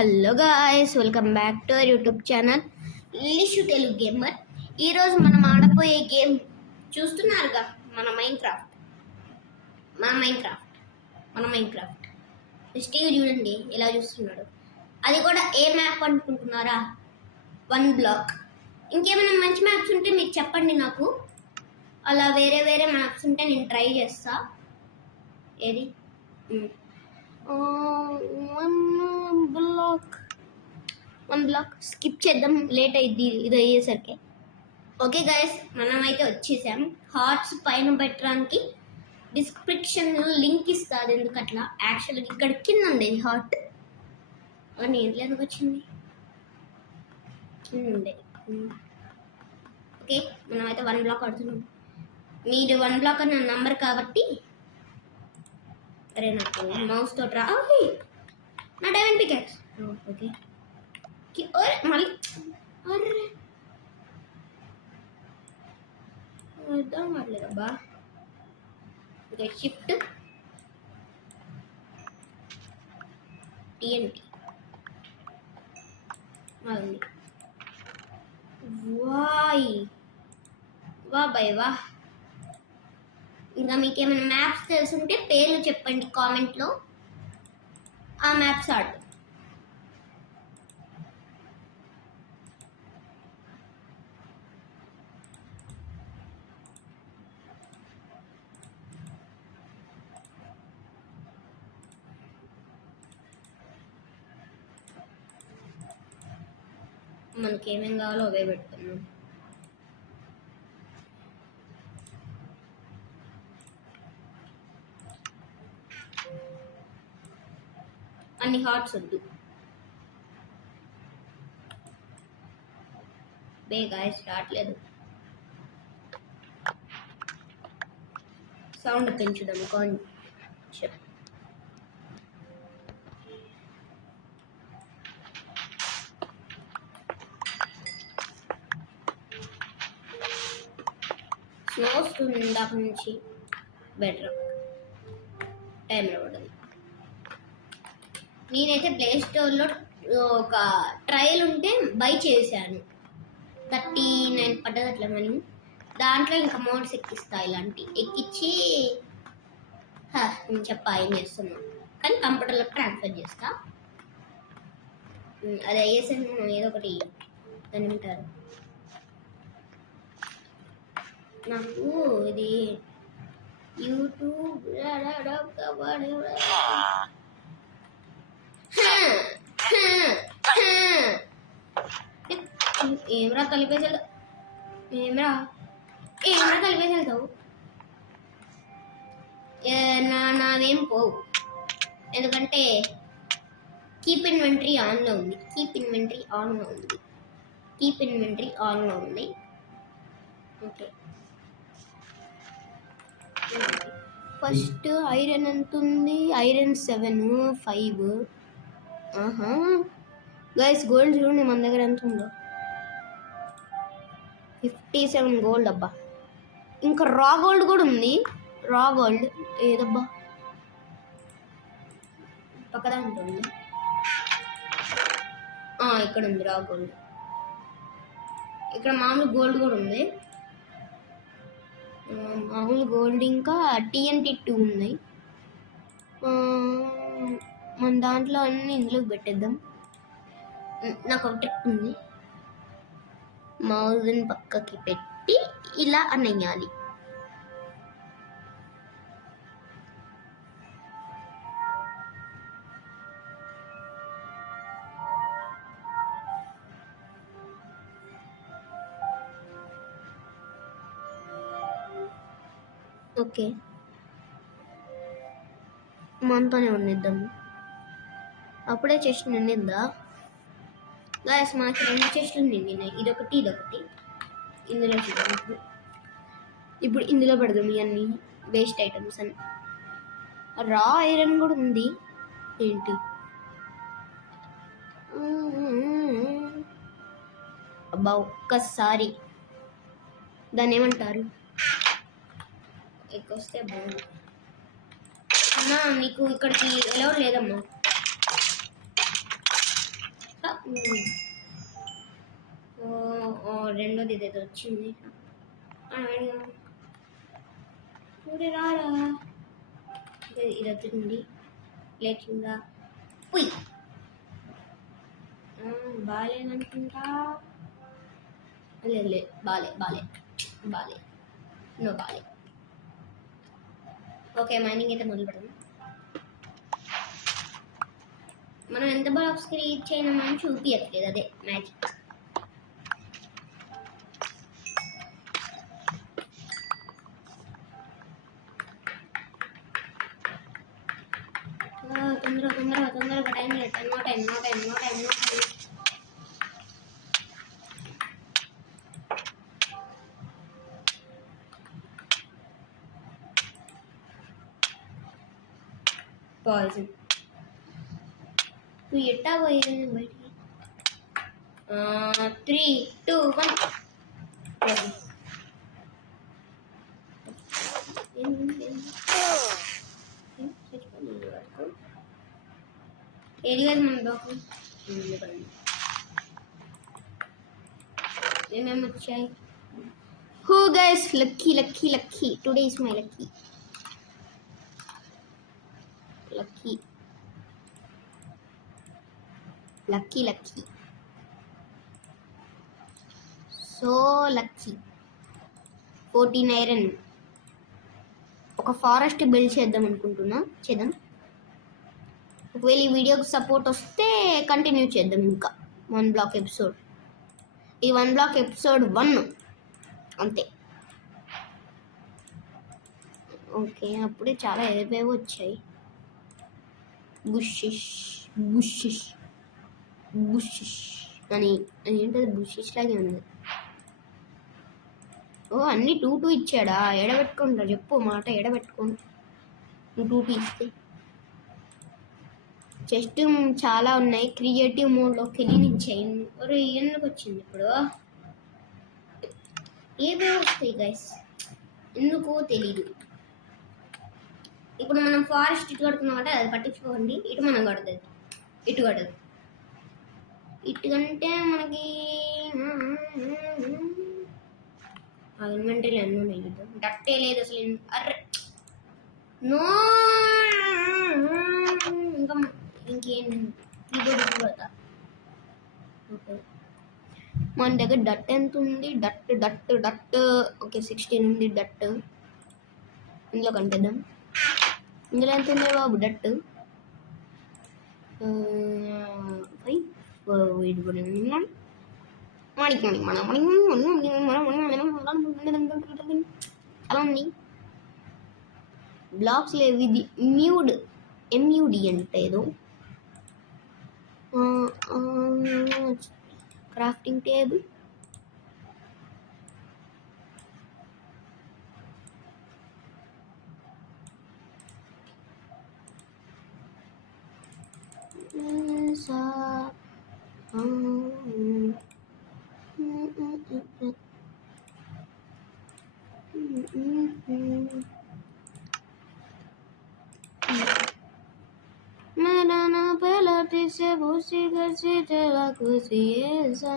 Hello guys, welcome back to our YouTube channel Lishu Telugu gamer. ఈరోజు మనం ఆడబోయే game చూస్తున్నారుగా, మన మైన్క్రాఫ్ట్. స్టీవ్ చూడండి ఎలా చూస్తున్నాడు. అది కూడా ఏ మ్యాప్ అనుకుంటున్నారా? 1 బ్లాక్. ఇంకేమైనా మంచి మ్యాప్స్ ఉంటే మీరు చెప్పండి నాకు. అలా వేరే మ్యాప్స్ ఉంటే నేను ట్రై చేస్తా. ఏది వన్ బ్లాక్ స్కిప్ చేద్దాం, లేట్ అయింది ఇది అయ్యేసరికి. ఓకే గైస్, మనమైతే వచ్చేసాం. హార్ట్స్ పైన పెట్టడానికి డిస్క్రిప్షన్లో లింక్ ఇస్తుంది. ఎందుకట్లా యాక్చువల్గా ఇక్కడ కింద ఉండేది హార్ట్, అని ఇంట్లో ఎందుకు వచ్చింది? కింద ఉండేది. ఓకే, మనమైతే 1 బ్లాక్ ఆడుతున్నాం. మీరు 1 బ్లాక్ అన్న నంబర్ కాబట్టి. అరే నాకు మౌస్ తోటి రా. నా డైమండ్ పికాక్స్. ఓకే మళ్ళీ అర్రే అర్థం కావట్లేదబ్బా. ఓకే, షిఫ్ట్ టిఎన్టీ అవును. వా బై వా. ఇంకా మీకేమైనా మ్యాప్స్ తెలుసుంటే పేర్లు చెప్పండి కామెంట్లో, ఆ మ్యాప్స్ ఆడు. మనకి ఏమేమి కావాలో అవే పెట్టుకున్నాం. అన్ని హార్ట్స్ వద్దు. గాయ్స్ రావట్లేదు. సౌండ్ పెంచుదాం కొంచెం. స్నో వస్తుంది ఇందాక నుంచి. బెటర్ టైం పడదు. నేనైతే ప్లే స్టోర్లో ఒక ట్రయల్ ఉంటే బై చేశాను. 39 పడ్డది అట్లా మనీ. దాంట్లో ఇంకా మోడ్స్ ఎక్కిస్తా, ఇలాంటి ఎక్కించి నేను చెప్పా ఏం చేస్తున్నాను. కానీ కంప్యూటర్లో ట్రాన్స్ఫర్ చేస్తా. అది అయ్యేసరికి మనం ఏదో ఒకటి దాన్ని ఉంటారు. నాకు ఇది యూట్యూబ్ ఏమరా కలిపేసాడు. ఏమరా కలిపేసాడు. నావేం పోవు, ఎందుకంటే కీప్ ఇన్వెంటరీ ఆన్లో ఉంది. ఓకే, ఫస్ట్ ఐరన్ ఎంత ఉంది? ఐరన్ 7, 5. గైస్ గోల్డ్ చూడండి మన దగ్గర ఎంత ఉందో. 57 గోల్డ్ అబ్బా. ఇంకా రా గోల్డ్ కూడా ఉంది. రా గోల్డ్ ఏదబ్బా, పక్కదా ఉంటుంది. ఇక్కడ ఉంది రా గోల్డ్. ఇక్కడ మామూలు గోల్డ్ కూడా ఉంది. మామూలు గోల్డ్ ఇంకా TNT 2 ఉన్నాయి. మన దాంట్లో అన్నీ ఇందులోకి పెట్టేద్దాం. నాకు ఒక ట్రిక్ ఉంది. మౌజ్ని పక్కకి పెట్టి ఇలా అనేయాలి. ఓకే, మనతోనే ఉండిద్దాము. అప్పుడే చెస్ట్ నిండిందా? గాయస్ మనకి 2 చెస్ట్లు నిండినాయి. ఇదొకటి. ఇందులో చూద్దాం. ఇప్పుడు ఇందులో పెడదాం ఇవన్నీ వేస్ట్ ఐటమ్స్ అని. రా ఐరన్ కూడా ఉంది ఏంటి? అబ్బా, ఒక్కసారి దాన్ని ఏమంటారు ఎక్కొస్తే బాగుంది. అన్నా నీకు ఇక్కడికి ఎలా లేదమ్మా. రెండోది ఇదైతే వచ్చింది. చూడే రారా, ఇది వచ్చింది లేచిందా. పుయ్ బాగాలేదనుకుంటా. లేదు లేదు, బాలే నో బాలే. ఓకే, మైనింగ్ అయితే మొదలు పెడదాం. మనం ఎంత బాక్స్ రీచ్ అయినామని చూపించట్లేదు, అదే మ్యాజిక్. తొందరగా టైం లేదు. No time. పాయిజన్ నువ్వు ఎట్టా పోయేది బయటికి. 3, 2, 1. ఏది కాదు మన బ్లాక్. ఏమేమి వచ్చాయి? Who guys, lucky. Today is my lucky. So lucky. 14 iron. ఒక ఫారెస్ట్ బిల్డ్ చేద్దాం అనుకుంటున్నా. చేద్దాం. ఒకవేళ ఈ వీడియోకి సపోర్ట్ వస్తే కంటిన్యూ చేద్దాం. ఇంకా 1 బ్లాక్ ఎపిసోడ్. ఈ 1 బ్లాక్ ఎపిసోడ్ 1 అంతే. ఓకే, అప్పుడే చాలా ఏవేవో వచ్చాయి. బుషిష్ అని ఏంటది? బుషిష్ లాగే ఉంది. ఓ, అన్ని 2 ఇచ్చాడా? ఎడబెట్టుకుంటా చెప్పు మాట, ఎడబెట్టుకోండి. 2 ఇస్తే చెస్ట్ చాలా ఉన్నాయి. క్రియేటివ్ మోడ్లోకి వెళ్ళి ఇచ్చాయి. ఒరే, ఎందుకు వచ్చింది ఇప్పుడు? ఏవే వస్తాయి గైస్, ఎందుకో తెలీదు. ఇప్పుడు మనం ఫారెస్ట్ ఇటు కడుతున్నామంటే అది పట్టించుకోండి. ఇటు మనం కడుతుంది, ఇటు కడదు. ఇటు కంటే మనకి ఇన్వెంటరీలో ఎన్నో లేదు. డట్టే లేదు అసలు. అర్రే నో. ఇంకా ఇంకేం కీబోర్డ్. ఓకే, మన దగ్గర డట్ ఎంత ఉంది? డట్ ఓకే, 16 ఉంది డట్. ఇందులో కంటేద్దాం. ఇందులో ఎంత ఉంది బాబు డట్? 5. అలా ఉంది. బ్లాక్స్ లేవు. ఇది MUD అంటే ఏదో crafting table. se busca si te la coscienza.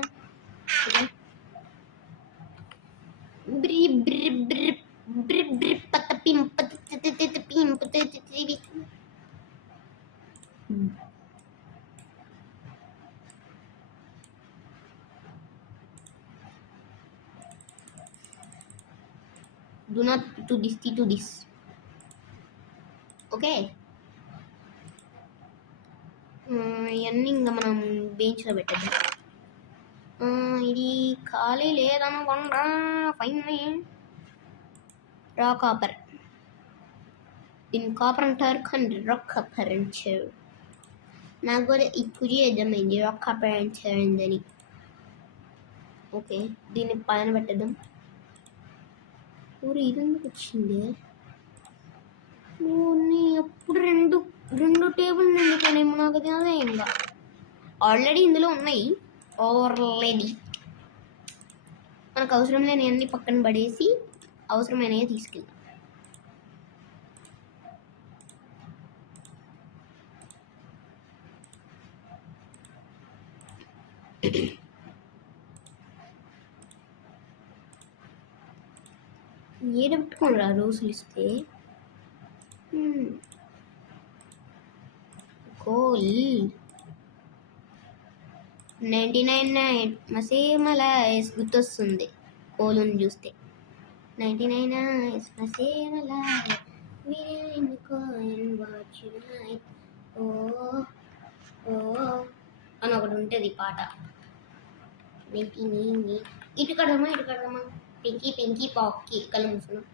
Bri bri bri bri bri patapim patatapim patatapim. Do not do this. Okay. ఇవన్నీ ఇంకా మనం బెంచ్లో పెట్టద్దాం. ఇది ఖాళీ లేదనుకుంటా. ఫైనల్ రా కాపర్. దీన్ని కాపర్ అంటారు కానీ రాక్ కాపర్ అంటారు. నాకు కూడా ఇప్పుడు అర్థమైంది రాక్ కాపర్ అంటారని. ఓకే, దీన్ని పైన పెట్టద్దాం. ఊరు ఇది ఎందుకు వచ్చింది? అప్పుడు రెండు టేబుల్ నిండిపోయినాయి. నాకు అదే ఇంకా ఆల్రెడీ ఇందులో ఉన్నాయి. మనకు అవసరం లేని అన్ని పక్కన పడేసి అవసరమైనవి తీసుకెళ్తాం. ఏడబెట్టుకోరా రోజులు ఇస్తే కోల్ 99 మసేమలా గుర్తొస్తుంది కోలుని చూస్తే 99 మసేమలా ఓ ఓ అని ఒకటి ఉంటుంది పాట. ఇటు కడమా పింకీ పింకీ పాక్కి కళ్ళు మూసుకున్నాం.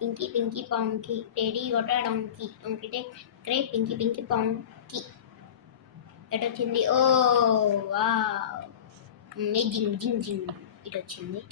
పింకీ పింకీ పాంకి టేడీ కొట్టడంకి అంకిటే క్రే పింకీ పింకీ పాంకి ఎటు వచ్చింది? ఓ వా జింగ్ జింగ్ జింగ్ ఇటు వచ్చింది.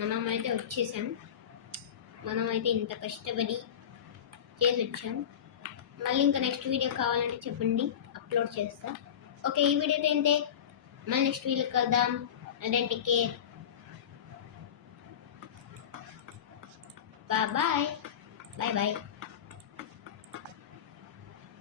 మనమైతే వచ్చేసాం. మనమైతే ఇంత కష్టపడి చేసి వచ్చాం. మళ్ళీ ఇంకా నెక్స్ట్ వీడియో కావాలంటే చెప్పండి, అప్లోడ్ చేస్తా. ఓకే, ఈ వీడియో అయితే మళ్ళీ నెక్స్ట్ వీడియో కలుద్దాం. అదే కేర్, బాయ్ బాయ్.